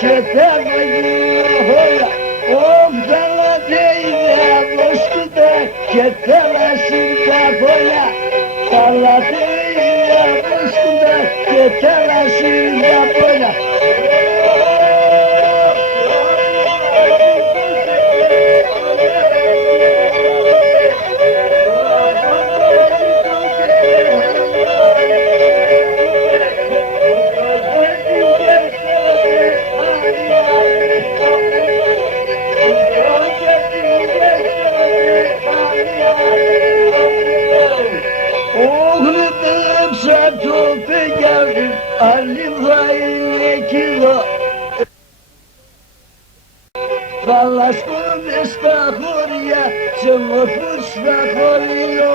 και τέλος όλα. Όμπλα τέιδε αποσκούτε και τέλος είναι πολλά. Όλα τέιδε αποσκούτε και τέλος είναι πολλά. Παλασκόνται στα χώρια και μορφούς στα χωριό.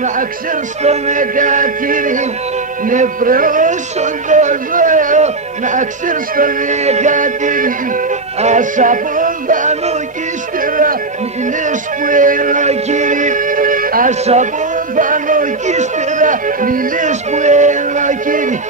Να ξέρεις το μεγατήρι, με προώσον το ζώο, να ξέρεις το μεγατήρι. Ας απόντανω κι ύστερα μη λες που έλα κύριε. Ας απόντανω κι ύστερα μη λες που έλα κύριε.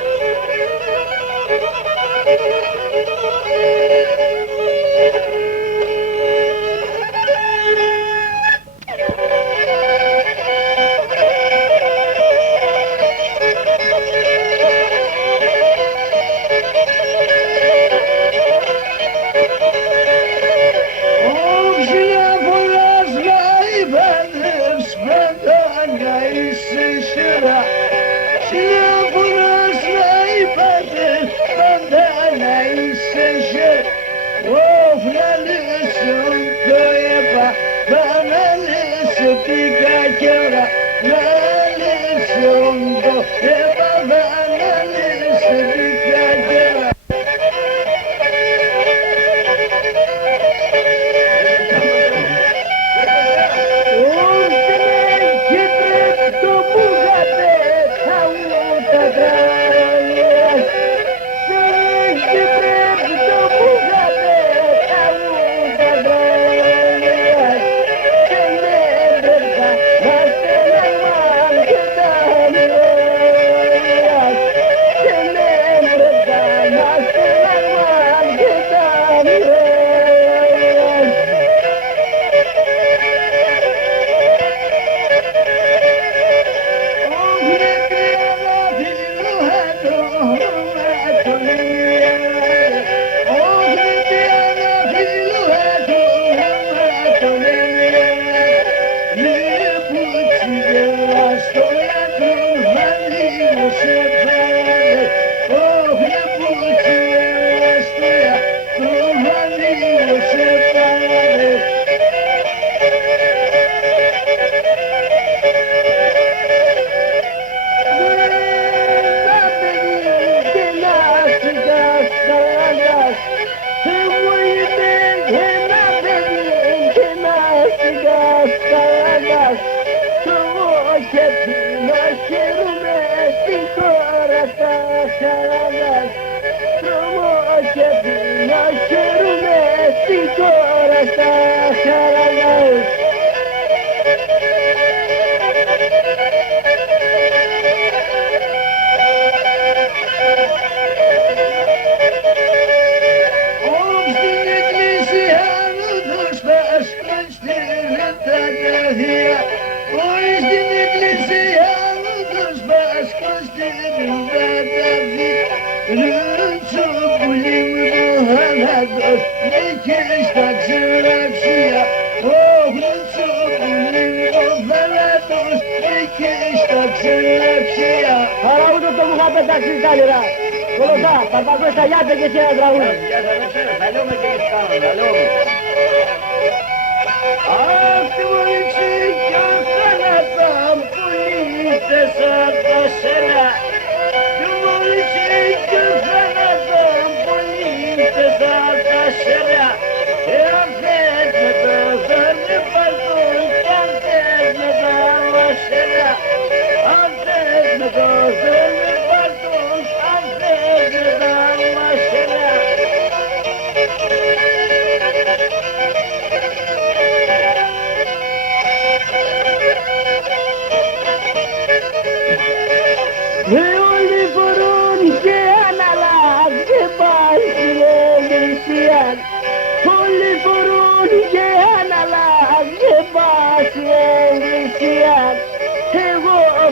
Σαν τα σένα, του μόλις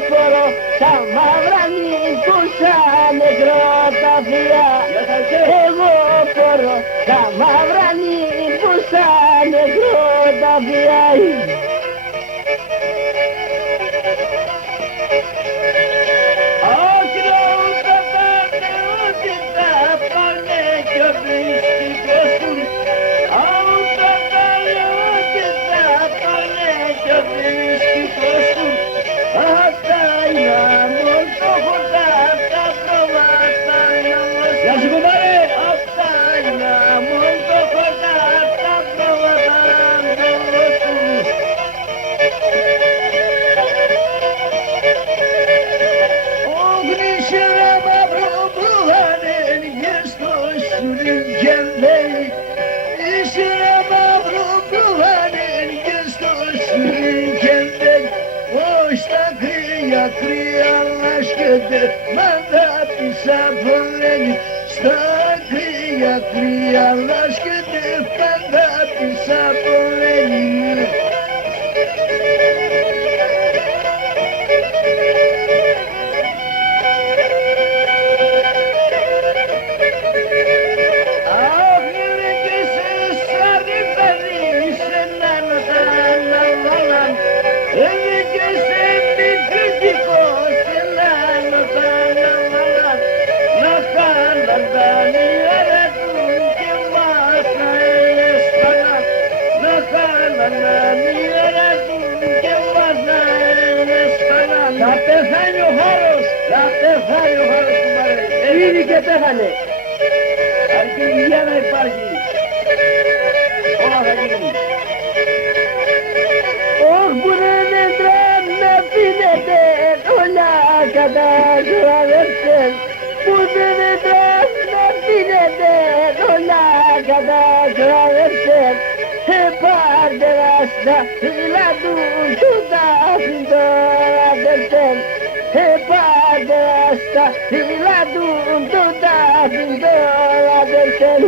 φορώ τα μαύρα νύχουσα νεκροταφεία. Εγώ φορώ τα μαύρα νύχουσα νεκροταφεία. Κρύα λάσκεται πάντα της απολένει. Αχ, είναι και σε σάρι παιδί, σε νάνωτα να βάλαν. Είναι και σε επιθετικό, σε νάνωτα να βάλαν. Να κάναν τα νιέρα του και μας να ελεσπαναν. Να κάναν τα νιέρα του και μας να ελεσπαναν. Θα πεθάνει ο Χάρος, θα πεθάνει ο Χάρος του Μαρέ. Ήδη και πέθανε. Αρκεί η υγεία να υπάρχει. Όλα θα γίνουν. Ωχ, που δεν τρέμει πίνετε όλα κατά ζωαδεύσεν. Που δεν τρέμει πίνετε όλα κατά ζωαδεύσεν. Πάρτε στα φύλλα του τα φυντοαδεύσεν. Πάρτε στα φύλλα του τα φυντοαδεύσεν.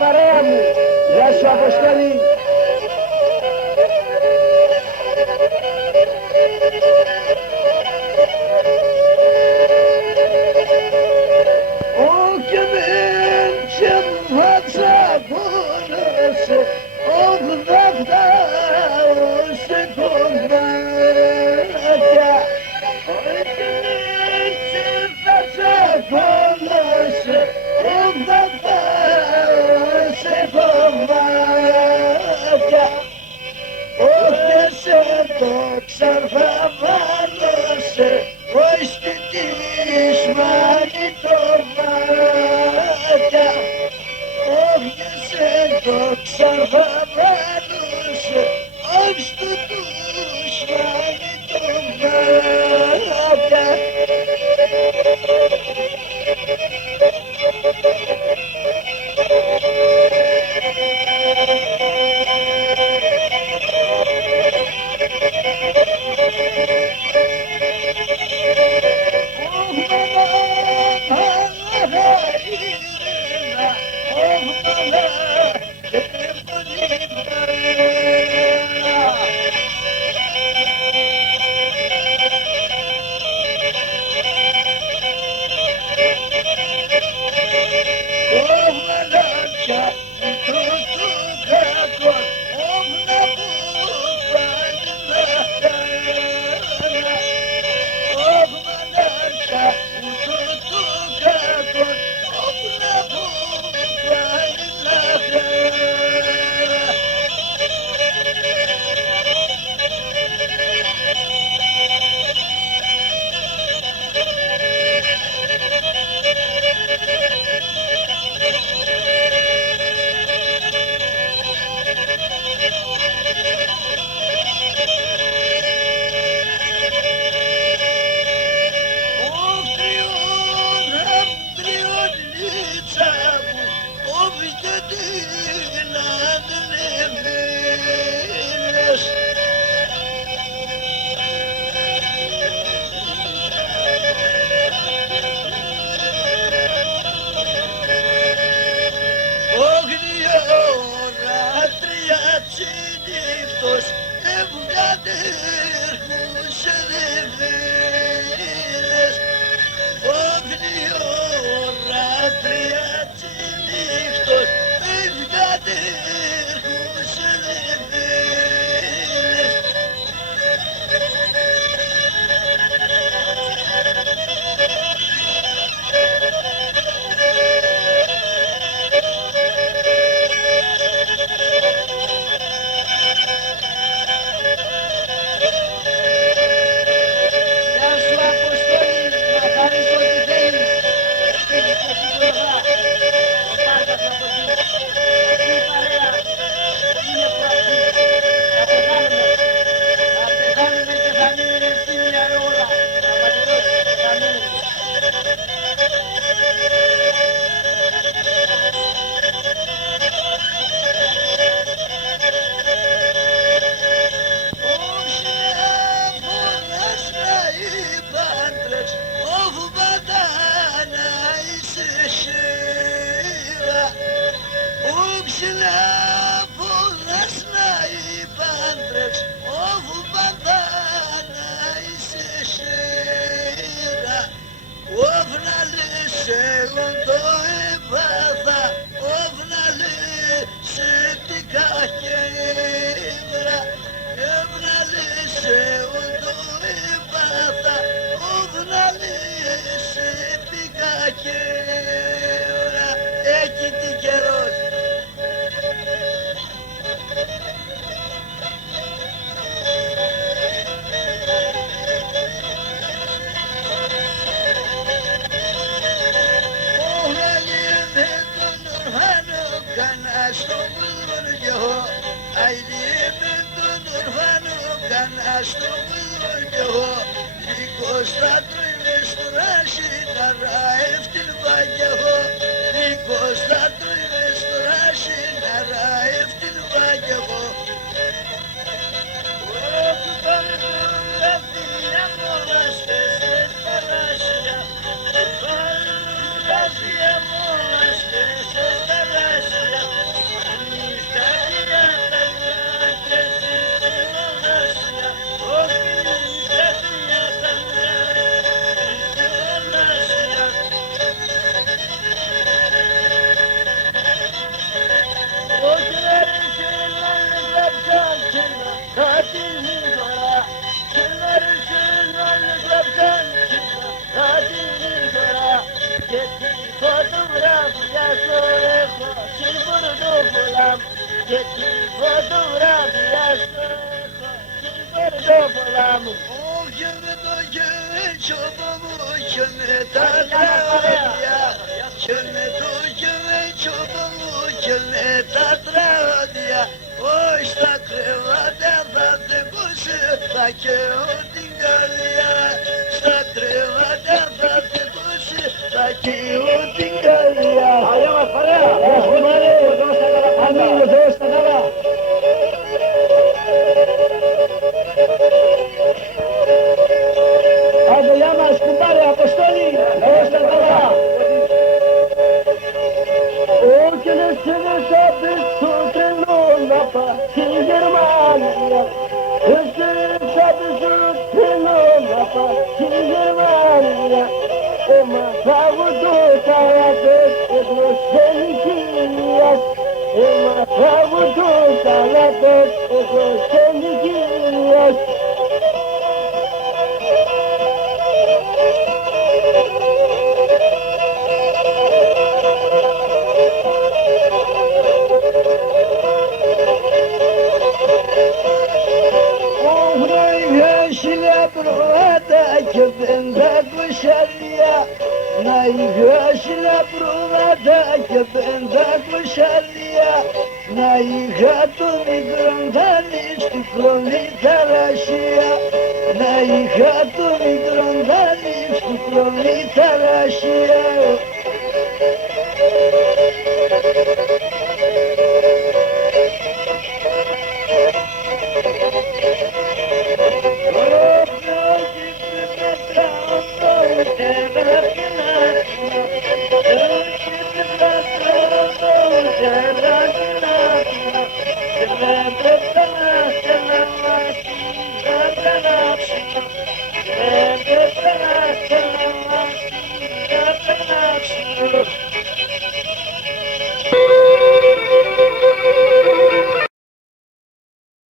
παρέα μου. Γεια σου Αποστόλη. Och människan passar på oss och vaktar oss tillbaka. Och människan passar på oss och vaktar oss tillbaka. Och dessa boxar framför oss och ständigt smakar tillbaka. Och dessa boxar framför oss och ständigt smakar tillbaka. έχω σύμφωνο φωλάμ και τη φωτογραφία σου έχω σύμφωνο φωλάμ. Όχι με το κελέτσοπο μου και με τα τραγωδιά, και με το κελέτσοπο μου και με τα τραγωδιά. Όχι στα κρεβάτια θα τεκούσε, θα καίω την καρδιά. Στα κρεβάτια θα τεκούσε, θα καίω την καρδιά. Παλιά μας παρέα, αμήν ο Θεός τα καλά. Άντε γεια μας κουμπάρε, Αποστόλη, Θεός τα καλά. Όχι δεν σε δεσάπες στο τρελό να πας στη Γερμανία. Δεν σε δεσάπες στο τρελό να πας στη Γερμανία. Έμα φάγω το καλάτες εντός ενοικίας. Έμα φάγω το καλάτες εντός ενοικίας. Και πεντακοσάρια, να είχα να προβάτα και πεντακοσάρια, να είχα το μικρό δάλι στη κλονή θαλασσία, να είχα το μικρό δάλι στη κλονή θαλασσία.